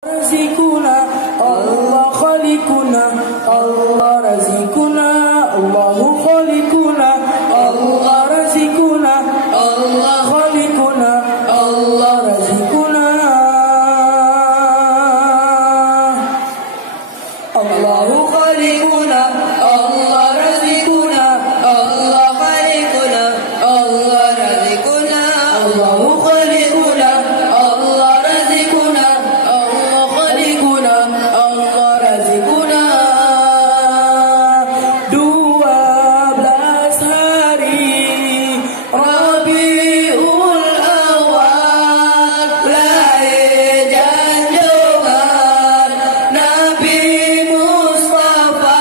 Razikuna, Allah Khalikuna, Allah Razikuna, Allahu Khalikuna, Allah Razikuna, Allah Khalikuna, Allah Razikuna, Allahu Khalikuna, Allah Razikuna, Allah Khalikuna, Allah Razikuna, Allahu Khalikuna, Allah Razikuna, Allah Khalikuna, Allah Razikuna. 12 hari Rabiul Awal, lahir junjungan Nabi Mustafa,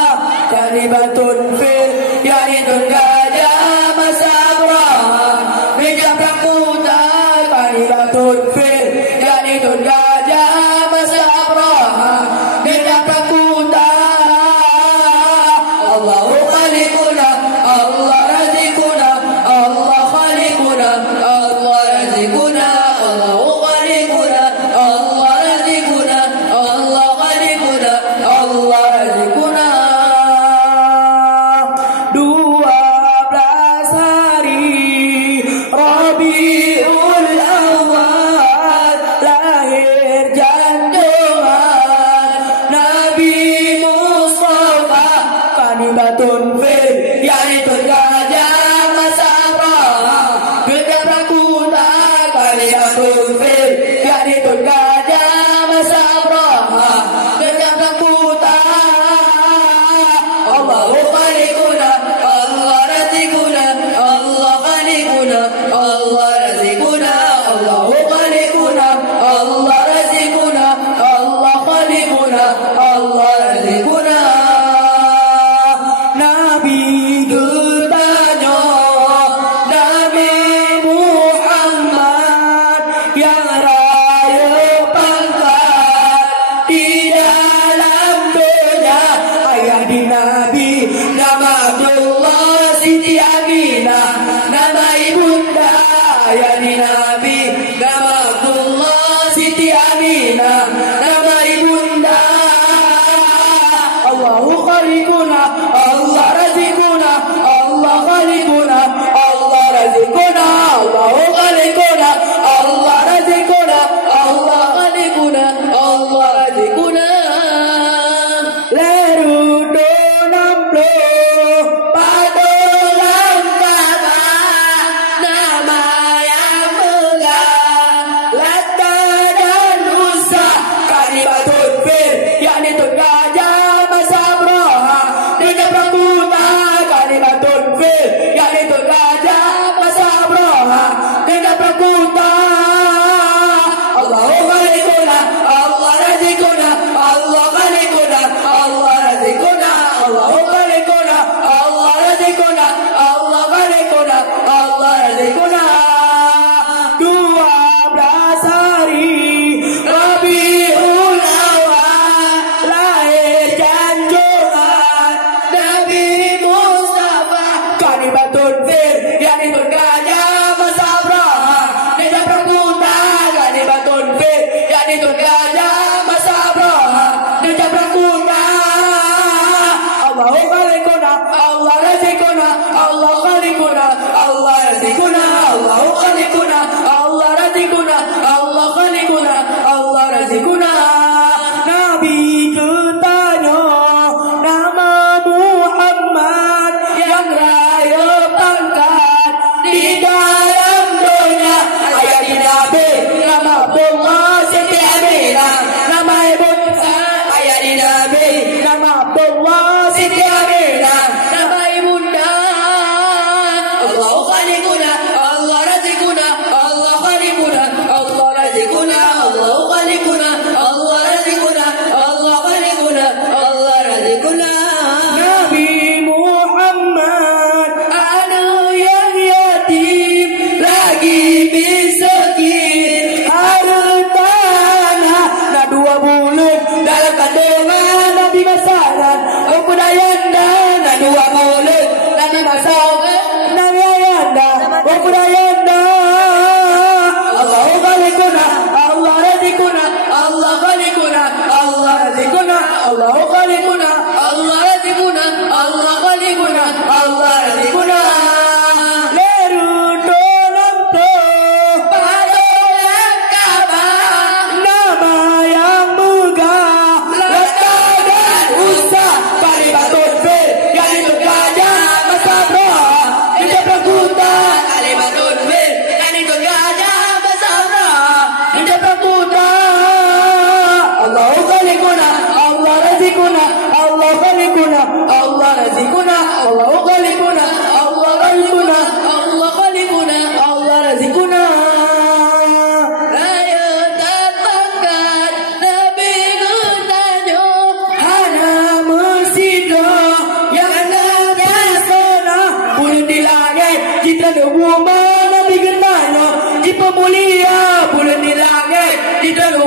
kalimatun fil yaitu gajah masa Abraham, bijak pramuka, kalimatun fil yaitu gajah masa Abraham, bijak pramuka. Allahu Khalikuna, Allah Razikuna, Allah Khalikuna, Allah Razikuna, Allahu Khalikuna, Allah Razikuna, Allah Khalikuna, Allah Razikuna. 12 hari Rabiul Awal, lahir junjungan Nabi Mustafa, kalimatun fil yaitu gajah masa Abraham, bijak pramuka, kalimatun fil yaitu gajah masa Abraham, bijak pramuka. Allahu Khalikuna, Allah Razikuna, Allah Khalikuna, Allah Razikuna, Allahu Khalikuna, Allah Razikuna, Allah Khalikuna, Allah Razikuna. Nabi bertanya, Nabi Muhammad yang raya pangkat di dalam dunia, ayah di Nabi nama Abdullah Siti Aminah, nama ibunda ayah di Nabi nama Abdullah Siti Aminah, nama ibunda. Allahu Khalikuna, Allah Razikuna, Allah Khalikuna, Allah Razikuna, Allahu Khalikuna, Allah Razikuna, Allah Khalikuna, Allah Razikuna. Lerudo namplo padolang kata, nama yang megah Lata dan Uzza, kalimatun fil yakni gajah masa Abraham, bijak pramuka, kalimatun fil yakni gajah masa Abraham, bijak pramuka. Allahu Khalikuna, Allah Razikuna, Allah Khalikuna, Allah Razikuna, Allahu Khalikuna, Allah Razikuna, Allah Khalikuna, Allah Razikuna. 12 hari Rabiul Awal, lahir junjungan Nabi Mustafa, kalimatun fil yaitu gajah masa Abraham, bijak pramuka, kalimatun fil yaitu gajah masa Abraham, bijak pramuka. Allahu Khalikuna, Allah Razikuna, Allah Khalikuna, Allah Razikuna, Allahu Khalikuna, Allah Razikuna, Allah Khalikuna, Allah Razikuna. Nabi bertanya, nama Muhammad yang raya pangkat di dalam dunia, ayah di Nabi nama Abdullah Siti Aminah, nama ibunda ayah di Nabi nama Abdullah Siti Aminah, nama ibunda. Allahu Khalikuna, Allah Razikuna, Allah Khalikuna, Allah Razikuna, Allahu Khalikuna, Allah Razikuna, Allah Khalikuna, Allah Razikuna. Nabi Muhammad anak yang yatim lagi miskin, hartana na 2 bulan dalam kandungan Nabi masalah, kebudayaan na 2 bulan dalam masalah Nabi ayanda, kebudayaan. Allahu Khalikuna, Allah Razikuna,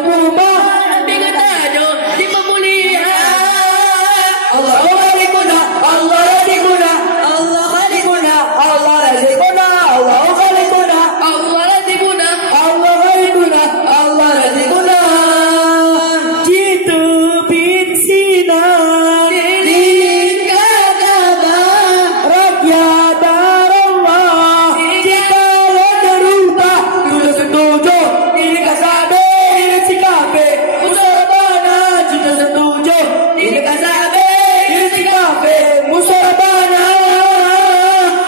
rumah dengan tajuk di pemulihan. Allah Khaliquna, Allah Razikuna, Allah Khaliquna, Allah Razikuna, Allah Khaliquna, Allah Razikuna, Allah Khaliquna, Allah Razikuna. Jitu bin Sinan dinin kagaba, rakyat Allah. Jika lo berubah sudah setuju ini kasabe ini sikabe musabana sudah setuju ini kasabe ini sikabe musabana.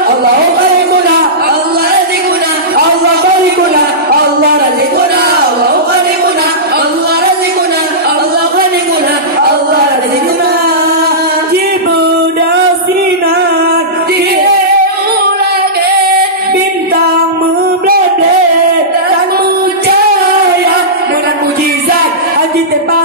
Allah Khaliquna, Allah Razikuna, Allah Khaliquna, Allah Razikuna, Allah Khaliquna, Allah Razikuna, Allah Khaliquna, Allah Razikuna. Jibu Sinan diulangen bintang membeledek dan bercahaya dengan mujizat anti tepat